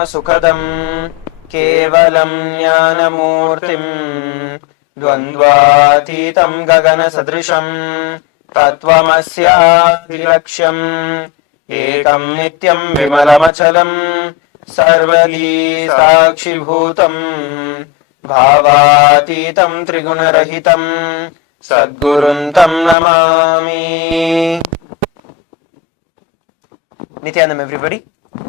परमसुखदं केवलं ज्ञानमूर्तिं द्वन्द्वातीतं गगनसदृशं तत्त्वमस्यादिलक्ष्यम् एकं नित्यं विमलमचलं सर्वदी साक्षिभूतं भावातीतं त्रिगुणरहितं सद्गुरुं तं Namami. Nithyanandam, everybody.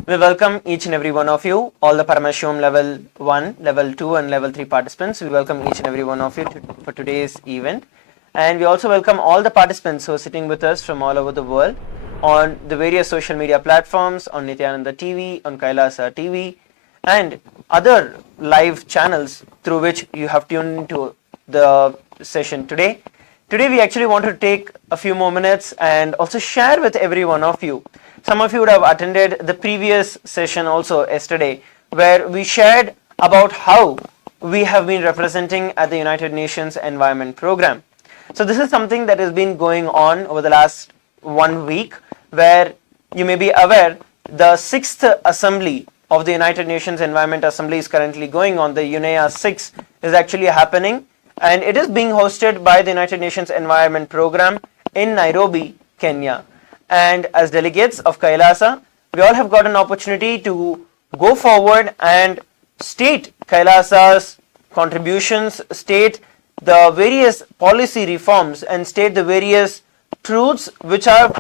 We welcome each and every one of you, all the Paramashivoham level 1, level 2 and level 3 participants. We welcome each and every one of you for today's event. And we also welcome all the participants who are sitting with us from all over the world on the various social media platforms, on Nithyananda TV, on Kailasa TV, and other live channels through which you have tuned into the session today. Today we actually want to take a few more minutes and also share with every one of you. Some of you would have attended the previous session also yesterday, where we shared about how we have been representing at the United Nations Environment Program. So this is something that has been going on over the last 1 week, where you may be aware the 6th Assembly of the United Nations Environment Assembly is currently going on. The UNEA 6 is actually happening, and it is being hosted by the United Nations Environment Program in Nairobi, Kenya. And as delegates of Kailasa, we all have got an opportunity to go forward and state Kailasa's contributions, state the various policy reforms, and state the various truths which are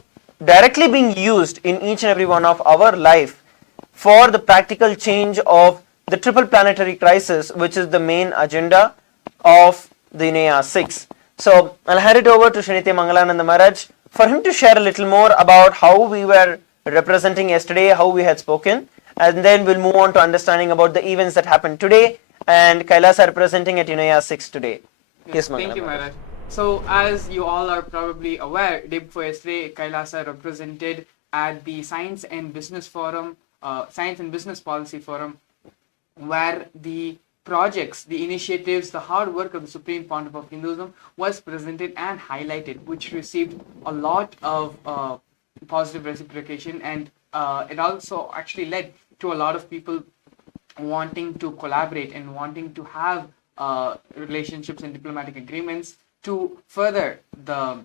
directly being used in each and every one of our life for the practical change of the triple planetary crisis, which is the main agenda of the UNEA 6. So I'll hand it over to Srinitya Mangalananda Maharaj for him to share a little more about how we were representing yesterday, how we had spoken, and then we'll move on to understanding about the events that happened today and Kailasa representing at UNEA 6 today. Yes, Thank you, Maharaj. So, as you all are probably aware, day before yesterday, Kailasa represented at the Science and Business Forum, Science and Business Policy Forum, where the projects, the initiatives, the hard work of the Supreme Pontiff of Hinduism was presented and highlighted, which received a lot of positive reciprocation, and it also actually led to a lot of people wanting to collaborate and wanting to have relationships and diplomatic agreements to further the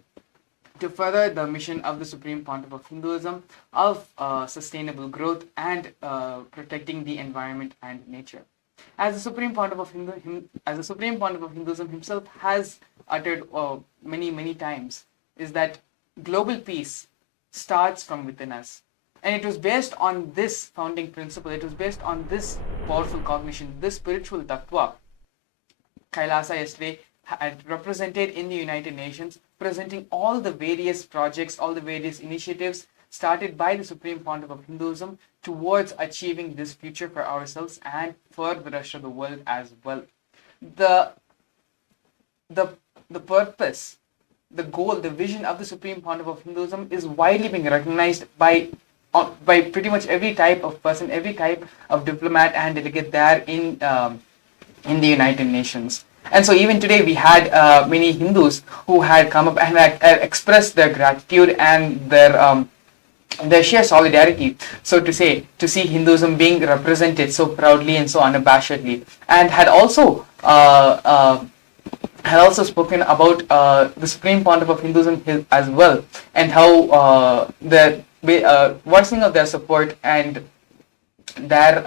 mission of the Supreme Pontiff of Hinduism of sustainable growth and protecting the environment and nature. As the Supreme Pontiff of Hinduism himself has uttered many times, is that global peace starts from within us. And it was based on this founding principle, it was based on this powerful cognition, this spiritual tattva. Kailasa yesterday had represented in the United Nations, presenting all the various projects, all the various initiatives started by the Supreme Pontiff of Hinduism towards achieving this future for ourselves and for the rest of the world as well. The purpose, the goal, the vision of the Supreme Pontiff of Hinduism is widely being recognized by pretty much every type of person, every type of diplomat and delegate there in the United Nations. And so even today we had many Hindus who had come up and had expressed their gratitude and their sheer solidarity, so to say, to see Hinduism being represented so proudly and so unabashedly, and had also spoken about the Supreme Pontiff of Hinduism as well, and how the voicing of their support and their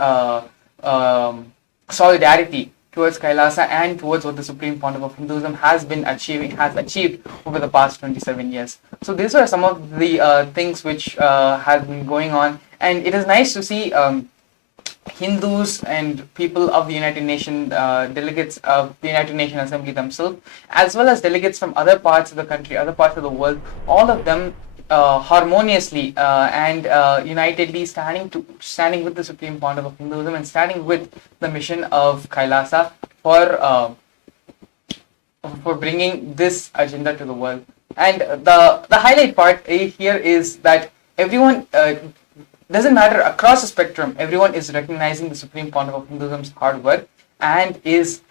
solidarity towards Kailasa and towards what the Supreme Pontiff of Hinduism has achieved over the past 27 years. So these are some of the things which have been going on, and it is nice to see Hindus and people of the United Nations, delegates of the United Nations Assembly themselves, as well as delegates from other parts of the country, other parts of the world, all of them harmoniously and unitedly standing with the Supreme Pontiff of Hinduism and standing with the mission of Kailasa for bringing this agenda to the world. And the highlight part here is that everyone, doesn't matter, across the spectrum, everyone is recognizing the Supreme Pontiff of Hinduism's hard work and is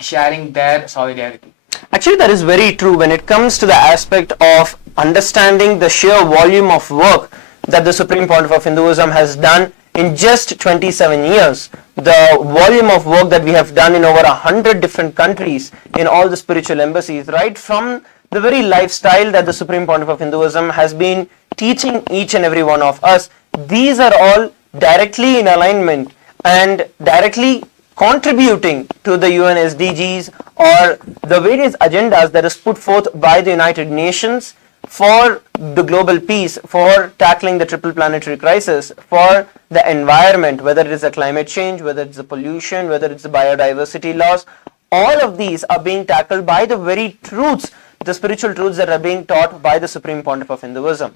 sharing their solidarity. Actually, that is very true when it comes to the aspect of understanding the sheer volume of work that the Supreme Pontiff of Hinduism has done in just 27 years, the volume of work that we have done in over 100 different countries in all the spiritual embassies, right from the very lifestyle that the Supreme Pontiff of Hinduism has been teaching each and every one of us, these are all directly in alignment and directly contributing to the UN SDGs or the various agendas that is put forth by the United Nations for the global peace, for tackling the triple planetary crisis, for the environment, whether it is a climate change, whether it's the pollution, whether it's the biodiversity loss. All of these are being tackled by the very truths, the spiritual truths that are being taught by the Supreme Pontiff of Hinduism.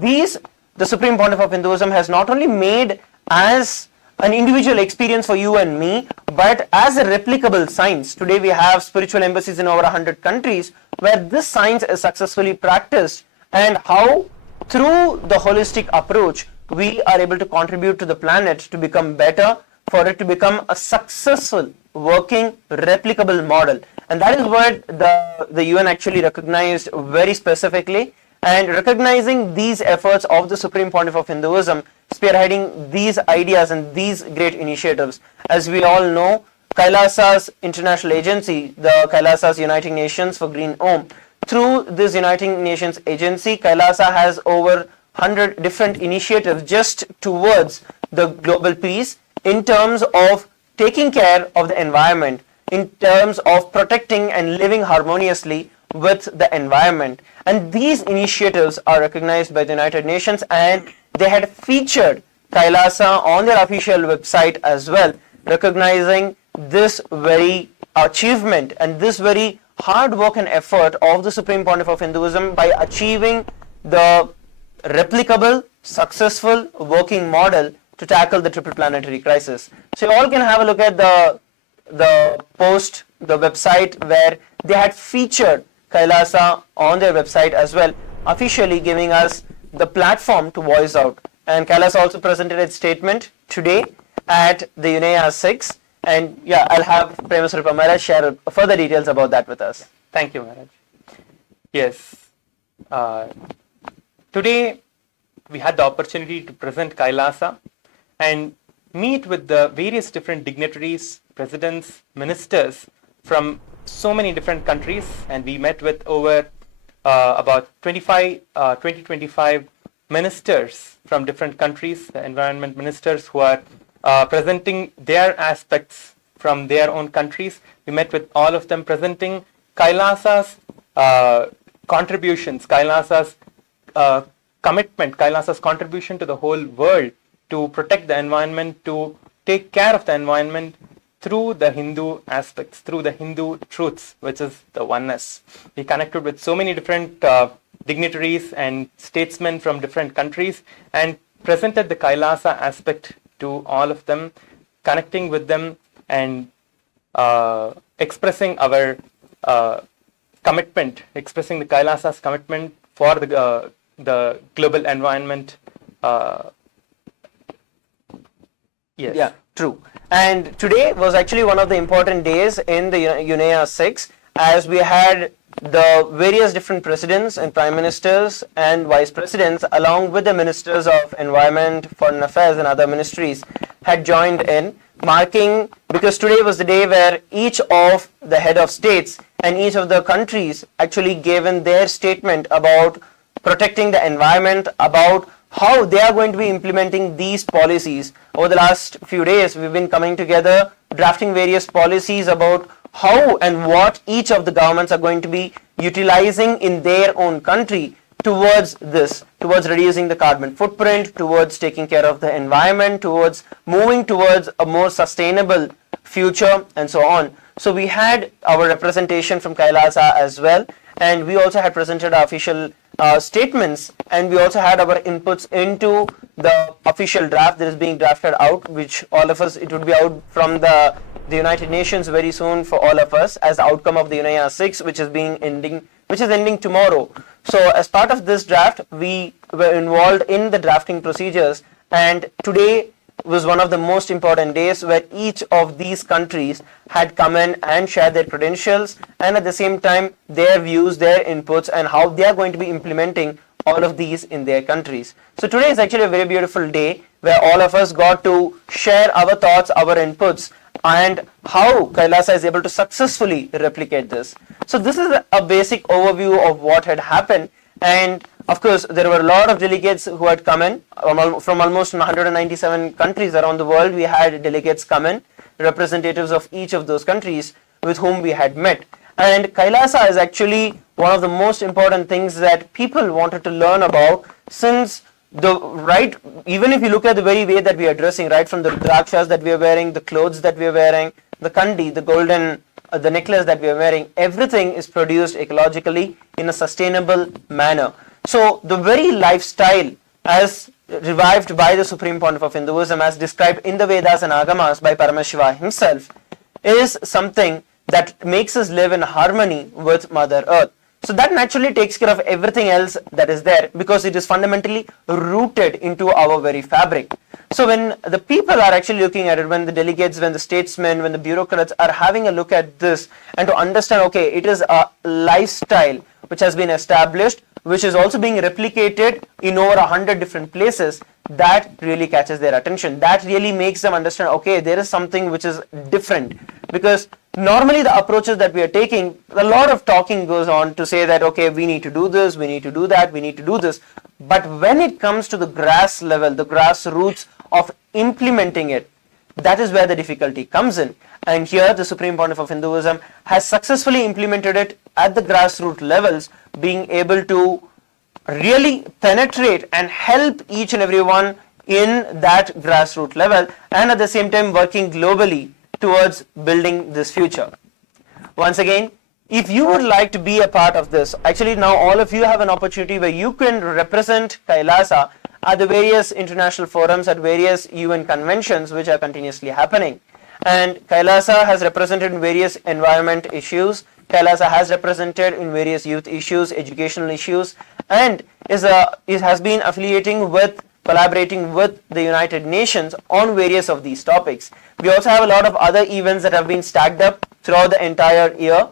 These, the Supreme Pontiff of Hinduism has not only made as an individual experience for you and me, but as a replicable science. Today we have spiritual embassies in over 100 countries where this science is successfully practiced, and how through the holistic approach we are able to contribute to the planet to become better, for it to become a successful working replicable model. And that is what the UN actually recognized very specifically, and recognizing these efforts of the Supreme Pontiff of Hinduism, spearheading these ideas and these great initiatives. As we all know, KAILASA's international agency, the KAILASA's Uniting Nations for Green Home, through this Uniting Nations agency, KAILASA has over 100 different initiatives just towards the global peace in terms of taking care of the environment, in terms of protecting and living harmoniously with the environment. And these initiatives are recognized by the United Nations, and they had featured KAILASA on their official website as well, recognizing this very achievement and this very hard work and effort of the Supreme Pontiff of Hinduism by achieving the replicable, successful working model to tackle the triple planetary crisis. So you all can have a look at the post, the website where they had featured KAILASA on their website as well, officially giving us the platform to voice out. And KAILASA also presented its statement today at the UNEA 6. And yeah, I'll have Premasri Maharaj share further details about that with us. Thank you, Maharaj. Yes. Today, we had the opportunity to present KAILASA and meet with the various different dignitaries, presidents, ministers from so many different countries, and we met with over about 25 ministers from different countries, the environment ministers who are presenting their aspects from their own countries. We met with all of them presenting KAILASA's contributions, KAILASA's commitment, KAILASA's contribution to the whole world to protect the environment, to take care of the environment through the Hindu aspects, through the Hindu truths, which is the oneness. We connected with so many different dignitaries and statesmen from different countries and presented the KAILASA aspect to all of them, connecting with them and expressing our commitment, expressing the KAILASA's commitment for the global environment. Yes. Yeah, true. And today was actually one of the important days in the UNEA 6, as we had the various different presidents and prime ministers and vice presidents, along with the ministers of environment, foreign affairs and other ministries, had joined in, marking, because today was the day where each of the head of states and each of the countries actually gave in their statement about protecting the environment, about how they are going to be implementing these policies. Over the last few days, we've been coming together, drafting various policies about how and what each of the governments are going to be utilizing in their own country towards this, towards reducing the carbon footprint, towards taking care of the environment, towards moving towards a more sustainable future, and so on. So we had our representation from KAILASA as well, and we also had presented our official statements, and we also had our inputs into the official draft that is being drafted out, which all of us, it would be out from the United Nations very soon for all of us as the outcome of the UNEA 6, which is ending tomorrow. So as part of this draft, we were involved in the drafting procedures, and today was one of the most important days where each of these countries had come in and shared their credentials, and at the same time their views, their inputs, and how they are going to be implementing all of these in their countries. So today is actually a very beautiful day where all of us got to share our thoughts, our inputs, and how Kailasa is able to successfully replicate this. So this is a basic overview of what had happened, and of course there were a lot of delegates who had come in from almost 197 countries around the world. We had delegates come in, representatives of each of those countries with whom we had met. And Kailasa is actually one of the most important things that people wanted to learn about, since even if you look at the very way that we are dressing, right from the rudrakshas that we are wearing, the clothes that we are wearing, the kandi, the golden, the necklace that we are wearing, everything is produced ecologically in a sustainable manner. So the very lifestyle as revived by the Supreme Pontiff of Hinduism, as described in the Vedas and Agamas by Paramashiva himself, is something that makes us live in harmony with Mother Earth. So that naturally takes care of everything else that is there, because it is fundamentally rooted into our very fabric. So when the people are actually looking at it, when the delegates, when the statesmen, when the bureaucrats are having a look at this and to understand, okay, it is a lifestyle which has been established, which is also being replicated in over 100 different places, that really catches their attention. That really makes them understand, okay, there is something which is different. Because normally the approaches that we are taking, a lot of talking goes on to say that, okay, we need to do this, we need to do that, we need to do this. But when it comes to the grass level, the grassroots of implementing it, that is where the difficulty comes in. And here the Supreme Pontiff of Hinduism has successfully implemented it at the grassroots levels, being able to really penetrate and help each and everyone in that grassroots level, and at the same time working globally towards building this future. Once again, if you would like to be a part of this, actually now all of you have an opportunity where you can represent Kailasa at the various international forums, at various UN conventions which are continuously happening. And Kailasa has represented in various environment issues, Kailasa has represented in various youth issues, educational issues, and it has been affiliating with, collaborating with the United Nations on various of these topics. We also have a lot of other events that have been stacked up throughout the entire year.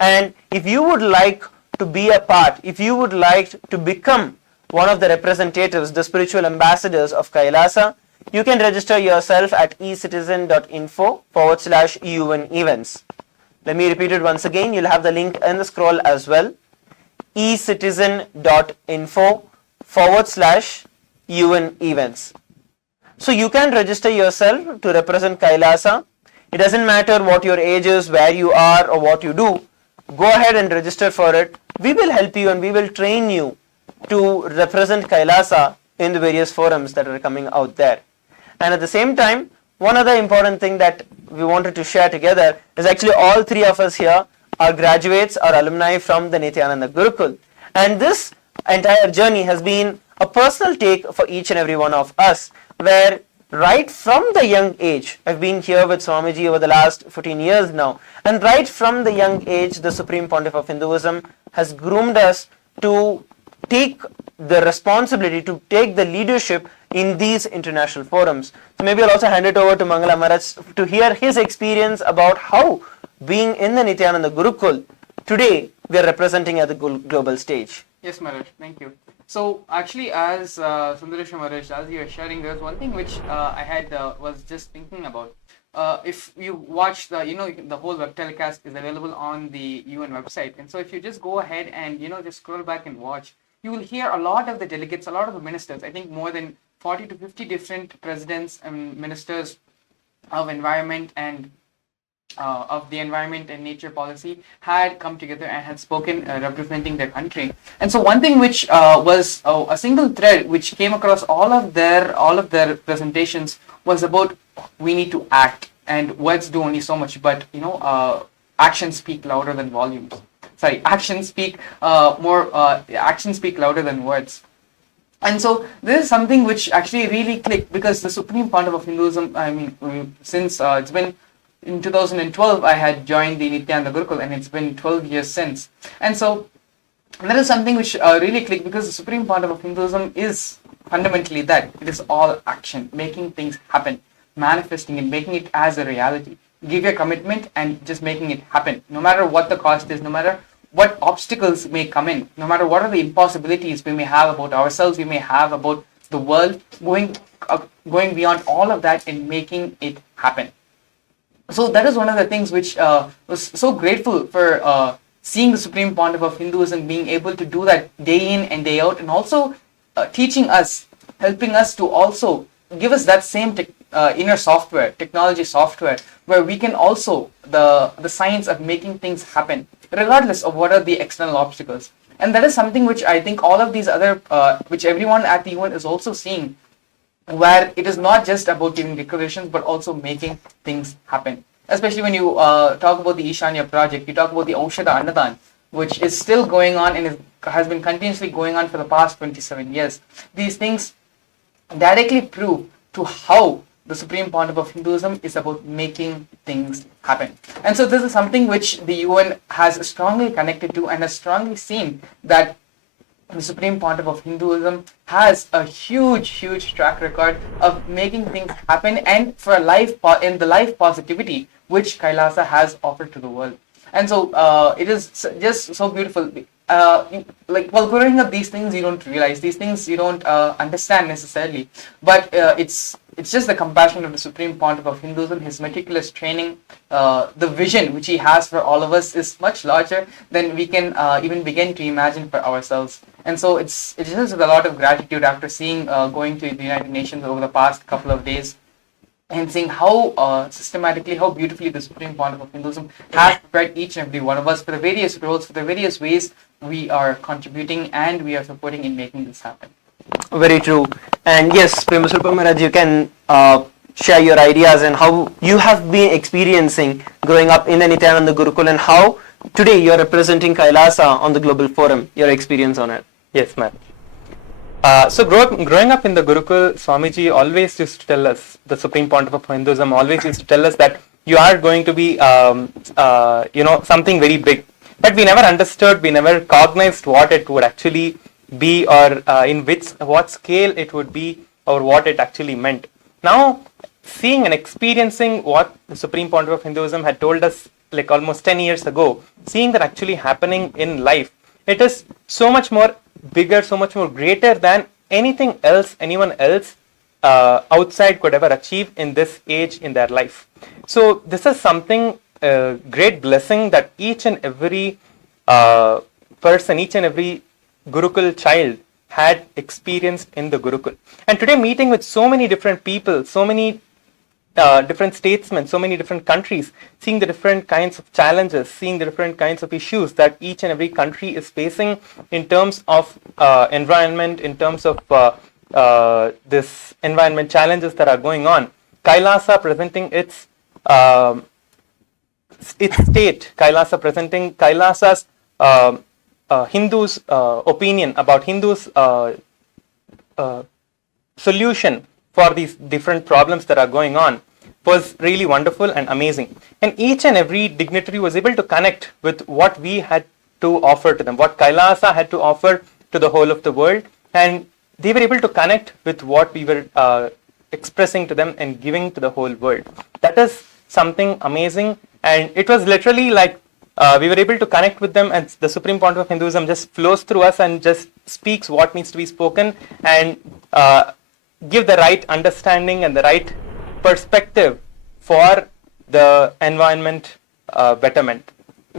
And if you would like to be a part, if you would like to become one of the representatives, the spiritual ambassadors of Kailasa, you can register yourself at ecitizen.info/UN events. Let me repeat it once again. You'll have the link in the scroll as well. ecitizen.info/UN events. So you can register yourself to represent Kailasa. It doesn't matter what your age is, where you are, or what you do. Go ahead and register for it. We will help you and we will train you to represent Kailasa in the various forums that are coming out there. And at the same time, one other important thing that we wanted to share together is actually all three of us here are graduates, are alumni from the Nithyananda Gurukul. And this entire journey has been a personal take for each and every one of us, where right from the young age, I've been here with Swamiji over the last 14 years now, and right from the young age, the Supreme Pontiff of Hinduism has groomed us to take the responsibility, to take the leadership in these international forums. So maybe I'll also hand it over to Mangala Maharaj to hear his experience about how, being in the Nithyananda Gurukul, today we are representing at the global stage. Yes, Maharaj, thank you. So actually, as Sundaresha Maharaj, as you were sharing, there's one thing which I had was just thinking about. If you watch the whole web telecast is available on the UN website, and so if you just go ahead and just scroll back and watch, you will hear a lot of the delegates, a lot of the ministers. I think more than 40 to 50 different presidents and ministers of environment and of the environment and nature policy had come together and had spoken representing their country. And so one thing which was a single thread which came across all of their presentations was about we need to act, and words do only so much, but actions speak louder than volumes. Sorry, actions speak louder than words. And so this is something which actually really clicked, because the Supreme Pontiff of Hinduism, since it's been in 2012, I had joined the Nithyananda Gurukul, and it's been 12 years since. And so that is something which really clicked, because the Supreme Pontiff of Hinduism is fundamentally that. It is all action, making things happen, manifesting it, making it as a reality. Give your commitment and just making it happen, no matter what the cost is, no matter what obstacles may come in, no matter what are the impossibilities we may have about ourselves, we may have about the world, going beyond all of that and making it happen. So that is one of the things which was so grateful for seeing the Supreme Pontiff of Hinduism being able to do that day in and day out, and also teaching us, helping us to also give us that same inner software, technology software, where we can also, the science of making things happen, regardless of what are the external obstacles. And that is something which I think all of these other, which everyone at the UN is also seeing, where it is not just about giving declarations, but also making things happen. Especially when you talk about the Ishanya project, you talk about the Aushadha Annadhaan, which is still going on and has been continuously going on for the past 27 years. These things directly prove to how the Supreme Pontiff of Hinduism is about making things happen. And so this is something which the UN has strongly connected to and has strongly seen that the Supreme Pontiff of Hinduism has a huge track record of making things happen, and for a in the life positivity which Kailasa has offered to the world. And so it is just so beautiful. Like while growing up, these things you don't realize, these things you don't understand necessarily, but it's just the compassion of the Supreme Pontiff of Hinduism, his meticulous training, the vision which he has for all of us is much larger than we can even begin to imagine for ourselves. And so it's just with a lot of gratitude after seeing going to the United Nations over the past couple of days, and seeing how systematically, how beautifully the Supreme Pontiff of Hinduism has prepared each and every one of us for the various roles, for the various ways we are contributing and we are supporting in making this happen. Very true. And yes, Premasrupa Maharaj, you can share your ideas and how you have been experiencing growing up in the Nithyananda Gurukul, and how today you are representing Kailasa on the global forum, your experience on it. Yes, ma'am. So growing up in the Gurukul, Swamiji always used to tell us, the Supreme Pontiff of Hinduism always used to tell us that you are going to be, something very big. But we never understood, we never cognized what it would actually be, or in what scale it would be, or what it actually meant. Now, seeing and experiencing what the Supreme Pontiff of Hinduism had told us like almost 10 years ago, seeing that actually happening in life, it is so much more bigger, so much more greater than anything else anyone else outside could ever achieve in this age in their life. So this is something, great blessing that each and every person, each and every Gurukul child had experienced in the Gurukul. And today, meeting with so many different people, so many different statesmen, so many different countries, seeing the different kinds of challenges, seeing the different kinds of issues that each and every country is facing in terms of environment, in terms of this environment challenges that are going on. Kailasa presenting its state, Kailasa presenting Kailasa's Hindus' opinion about Hindus' solution for these different problems that are going on was really wonderful and amazing. And each and every dignitary was able to connect with what we had to offer to them, what Kailasa had to offer to the whole of the world, and they were able to connect with what we were expressing to them and giving to the whole world. That is something amazing, and it was literally like we were able to connect with them, and the Supreme Pontiff of Hinduism just flows through us and just speaks what needs to be spoken, and give the right understanding and the right perspective for the environment betterment.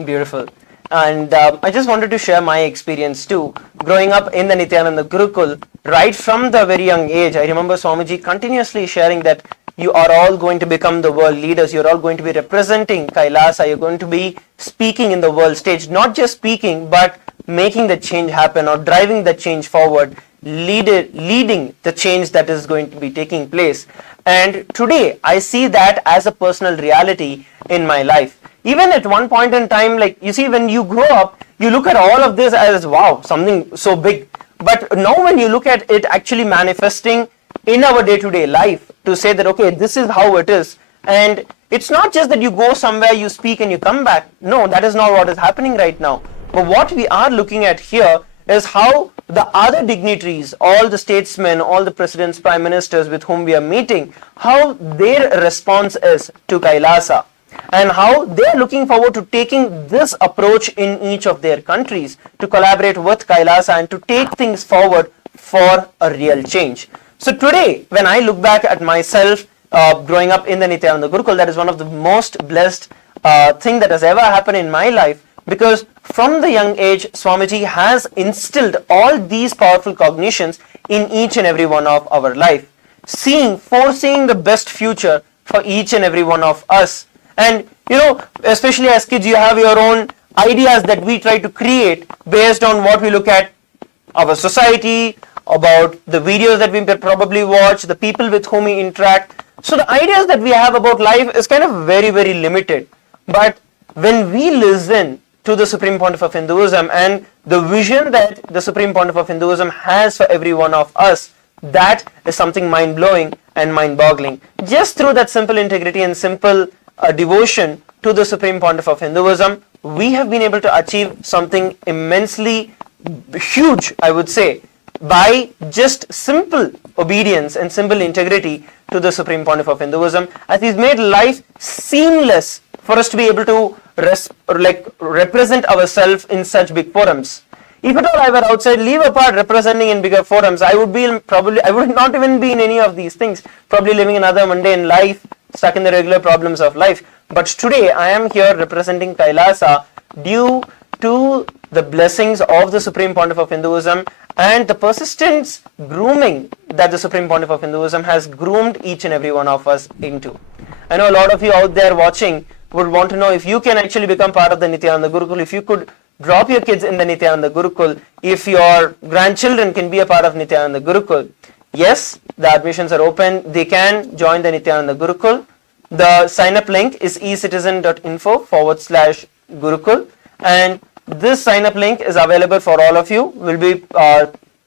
Beautiful. And I just wanted to share my experience too. Growing up in the Nithyananda Gurukul, right from the very young age, I remember Swamiji continuously sharing that you are all going to become the world leaders, you're all going to be representing Kailasa, you're going to be speaking in the world stage, not just speaking, but making the change happen or driving the change forward, leading the change that is going to be taking place. And today, I see that as a personal reality in my life. Even at one point in time, like you see, when you grow up, you look at all of this as, wow, something so big. But now when you look at it actually manifesting in our day-to-day life, to say that, okay, this is how it is. And it's not just that you go somewhere, you speak and you come back. No, that is not what is happening right now. But what we are looking at here is how the other dignitaries, all the statesmen, all the presidents, prime ministers with whom we are meeting, how their response is to Kailasa, and how they are looking forward to taking this approach in each of their countries to collaborate with Kailasa and to take things forward for a real change. So today, when I look back at myself growing up in the Nithyananda Gurukul, that is one of the most blessed thing that has ever happened in my life, because from the young age, Swamiji has instilled all these powerful cognitions in each and every one of our life, foreseeing the best future for each and every one of us. And especially as kids, you have your own ideas that we try to create based on what we look at our society, about the videos that we probably watch, the people with whom we interact. So the ideas that we have about life is kind of very, very limited. But when we listen to the Supreme Pontiff of Hinduism and the vision that the Supreme Pontiff of Hinduism has for every one of us, that is something mind-blowing and mind-boggling. Just through that simple integrity and simple devotion to the Supreme Pontiff of Hinduism, we have been able to achieve something immensely huge, I would say, by just simple obedience and simple integrity to the Supreme Pontiff of Hinduism, as he's made life seamless for us to be able to represent ourselves in such big forums. If at all I were outside, leave apart representing in bigger forums, I would not even be in any of these things, probably living another mundane life, stuck in the regular problems of life. But today I am here representing Kailasa due to the blessings of the Supreme Pontiff of Hinduism and the persistent grooming that the Supreme Pontiff of Hinduism has groomed each and every one of us into. I know a lot of you out there watching would want to know if you can actually become part of the Nithyananda Gurukul, if you could drop your kids in the Nithyananda Gurukul, if your grandchildren can be a part of Nithyananda Gurukul. Yes, the admissions are open. They can join the Nithyananda Gurukul. The sign-up link is ecitizen.info/Gurukul, and this sign-up link is available for all of you. We'll be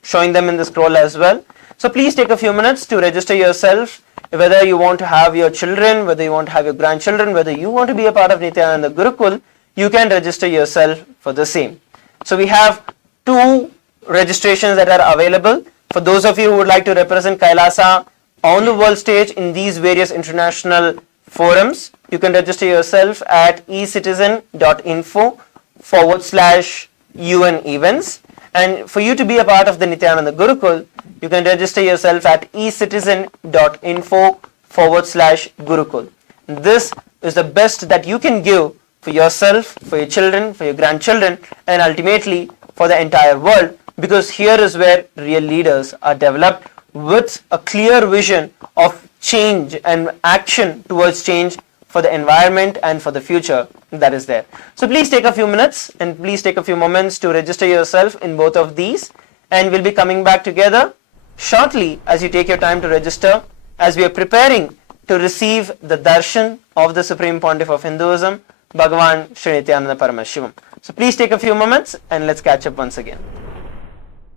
showing them in the scroll as well. So please take a few minutes to register yourself, whether you want to have your children, whether you want to have your grandchildren, whether you want to be a part of Nithyananda Gurukul, you can register yourself for the same. So we have 2 registrations that are available. For those of you who would like to represent Kailasa on the world stage in these various international forums, you can register yourself at ecitizen.info/UN events. And for you to be a part of the Nithyananda Gurukul, you can register yourself at ecitizen.info/Gurukul. This is the best that you can give for yourself, for your children, for your grandchildren, and ultimately for the entire world, because here is where real leaders are developed with a clear vision of change and action towards change for the environment and for the future that is there. So please take a few minutes and please take a few moments to register yourself in both of these, and we'll be coming back together shortly as you take your time to register, as we are preparing to receive the darshan of the Supreme Pontiff of Hinduism, BHAGAVAN SRI NITHYANANDA PARAMASHIVAM. So please take a few moments and let's catch up once again.